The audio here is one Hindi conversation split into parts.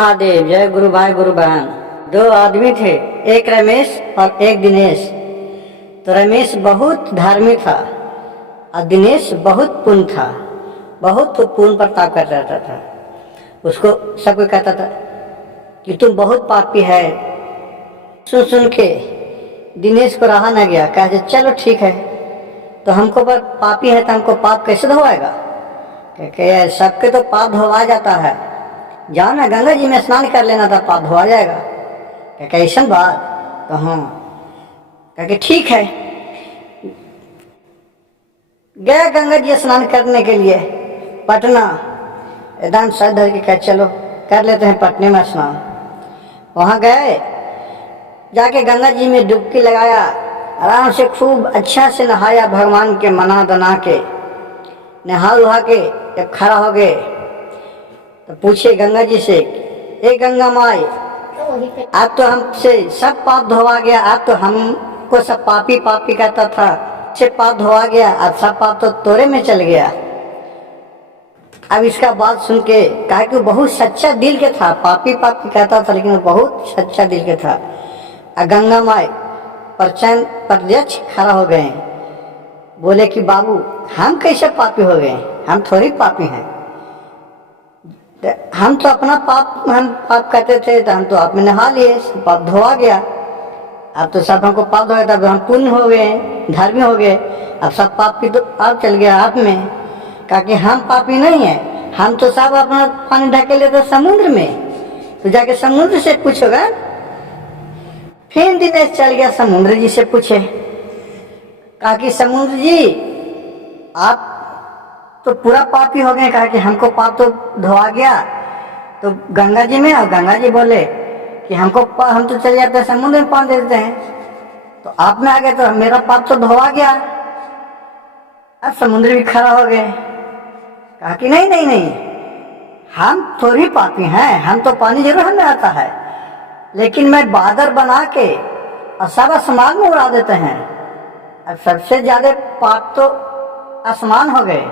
महादेव। जय गुरु भाई गुरु बहन। दो आदमी थे, एक रमेश और एक दिनेश। तो रमेश बहुत धार्मिक था और दिनेश बहुत पुण्य था, बहुत पुण्य प्रताप कर रहता था। उसको सब कोई कहता था कि तुम बहुत पापी है। सुन सुन के दिनेश को रहा न गया, कहा चलो ठीक है, तो हमको पर पापी है तो हमको पाप कैसे धोएगा? कह सबके तो पाप धोवा जाता है, जाओ ना गंगा जी में स्नान कर लेना था, पाप धोआ जाएगा। कैसन बात? तो हाँ, कह ठीक है। गया गंगा जी स्नान करने के लिए पटना, एकदम सर धर के कह चलो कर लेते हैं पटने में स्नान। वहाँ गए, जाके गंगा जी में डुबकी लगाया, आराम से खूब अच्छा से नहाया, भगवान के मना दना के नहा उहा के जब खड़ा हो गए तो पूछे गंगा जी से, ए गंगा माई, आप तो हमसे सब पाप धोवा गया, आप तो हमको सब पापी पापी कहता था, से पाप धोवा गया, अब सब पाप तो तोरे में चल गया। अब इसका बात सुन के कहा कि बहुत सच्चा दिल के था, पापी पापी कहता था लेकिन वो बहुत सच्चा दिल के था। गंगा माई प्रत्यक्ष खड़ा हो गए, बोले कि बाबू हम कैसे पापी हो गए? हम थोड़ी पापी हैं, हम तो अपना पाप करते थे तो हम तो आप में नहा लिए, पाप धोआ गया। अब तो सब हमको पाप धोया, तब हम पुण्य हो गए, धर्मी हो गए, अब सब पाप की तो आप चल गया आप में। कहा कि हम पापी नहीं है, हम तो सब अपना पानी ढके लेते समुद्र में, तो जाके समुद्र से पूछोगा। फिर दिनेश चल गया समुद्र जी से पूछे, कहा कि समुद्र जी आप तो पूरा पापी हो गए। कहा कि हमको पाप तो धोआ गया तो गंगा जी में, और गंगा जी बोले कि हम तो चले जाते हैं समुद्र में पान दे देते हैं, तो आप में आ गए तो मेरा पाप तो धोआ गया। अब समुद्र भी खड़ा हो गए, कहा कि नहीं नहीं नहीं, हम थोड़ी पापी हैं, हम तो पानी जरूर हमें आता है, लेकिन मैं बादल बना के और सब आसमान में उड़ा देते हैं। अब सबसे ज्यादा पाप तो आसमान हो गए।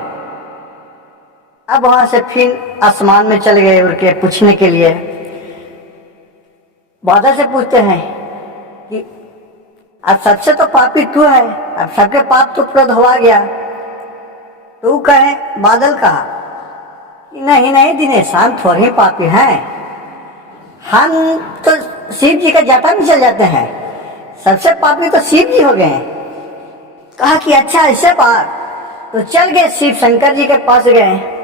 अब वहां से फिर आसमान में चले गए उड़ के पूछने के लिए। बादल से पूछते हैं कि अब सबसे तो पापी तू है, अब सबके पाप तो पूरा धोआ गया। तू कहे बादल कहा कि नहीं नहीं दिनेश, हम थोड़े पापी हैं, हम तो शिव जी का जटा में चल जाते हैं, सबसे पापी तो शिव जी हो गए। कहा कि अच्छा ऐसे बात, तो चल गए शिव शंकर जी के पास गए,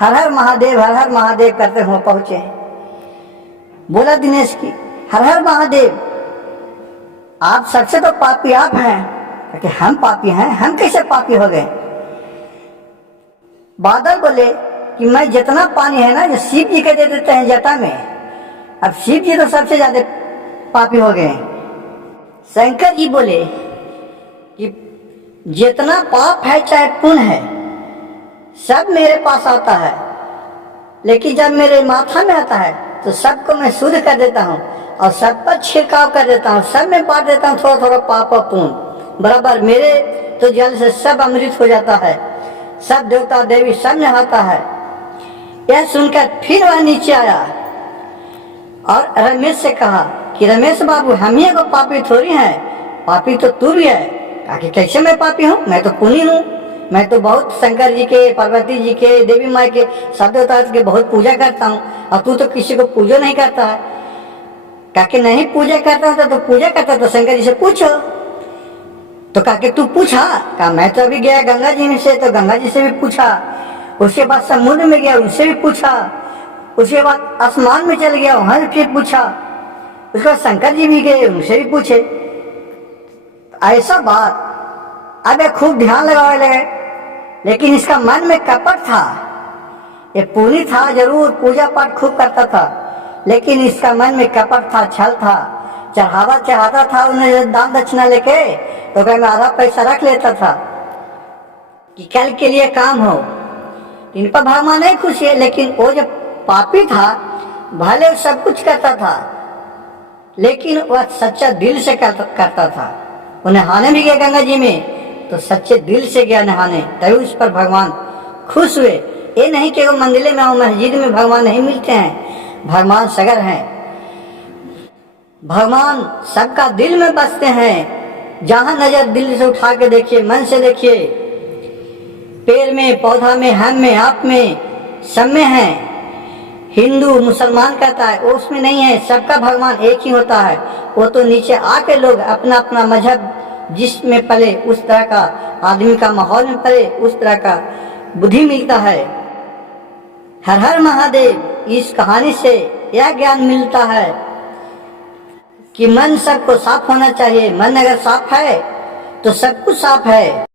हर हर महादेव करते हुए पहुंचे। बोला दिनेश की हर हर महादेव, आप सबसे तो पापी आप हैं। कि हम पापी हैं, हम कैसे पापी हो गए? बादल बोले कि मैं जितना पानी है ना जो शिव जी के दे देते हैं जटा में, अब शिव जी तो सबसे ज्यादा पापी हो गए। शंकर जी बोले कि जितना पाप है चाहे पुण्य है सब मेरे पास आता है, लेकिन जब मेरे माथा में आता है तो सबको मैं शुद्ध कर देता हूँ और सब पर छिड़काव कर देता हूँ, सब में बांट देता हूँ, थोड़ा थोड़ा पाप और पुण्य बराबर। मेरे तो जल से सब अमृत हो जाता है, सब देवता देवी सब नहाता है। यह सुनकर फिर वह नीचे आया और रमेश से कहा कि रमेश बाबू, हम ही को पापी थोड़ी है, पापी तो तू भी है। कहा कि कैसे मैं पापी हूँ? मैं तो पुण्य हूँ, मैं तो बहुत शंकर जी के, पार्वती जी के, देवी माई के, सब देवता के बहुत पूजा करता हूँ, और तू तो किसी को पूजा नहीं करता है। कहा कि नहीं पूजा करता हूँ तो पूजा करता तो शंकर जी से पूछो। तो कहा कि तू पूछा? कहा मैं तो अभी गया गंगा जी में से, तो गंगा जी से भी पूछा, उसके बाद समुद्र में गया उनसे भी पूछा, उसके बाद आसमान में चल गया वहां से फिर पूछा, उसके बाद शंकर जी भी गए उनसे भी पूछे। ऐसा बात। अब ये खूब ध्यान लगाने लगे, लेकिन इसका मन में कपट था। ये पुण्य था जरूर, पूजा पाठ खूब करता था, लेकिन इसका मन में कपट था, छल था। चढ़ावा चढ़ाता था उन्हें दान दक्षिणा लेके, तो मैं आधा पैसा रख लेता था कि कल के लिए काम हो। इन पर भगवान नहीं खुश है, लेकिन वो जब पापी था भले सब कुछ करता था, लेकिन वह सच्चा दिल से करता था। वो नहाने भी गया गंगा जी में तो सच्चे दिल से गया नहाने, तभी उस पर भगवान खुश हुए। ये नहीं कि वो मंदिर में और मस्जिद में भगवान नहीं मिलते हैं, भगवान सगर हैं। भगवान सबका दिल में बसते हैं। जहां नजर दिल से उठा के देखिए, मन से देखिए, पेड़ में, पौधा में, हम में, आप में, सब में है। हिंदू मुसलमान कहता है, वो उसमें नहीं है। सबका भगवान एक ही होता है। वो तो नीचे आके लोग अपना अपना मजहब जिसमें पले, उस तरह का आदमी का माहौल में पले, उस तरह का बुद्धि मिलता है। हर हर महादेव, इस कहानी से यह ज्ञान मिलता है कि मन सबको साफ होना चाहिए। मन अगर साफ है तो सब कुछ साफ है।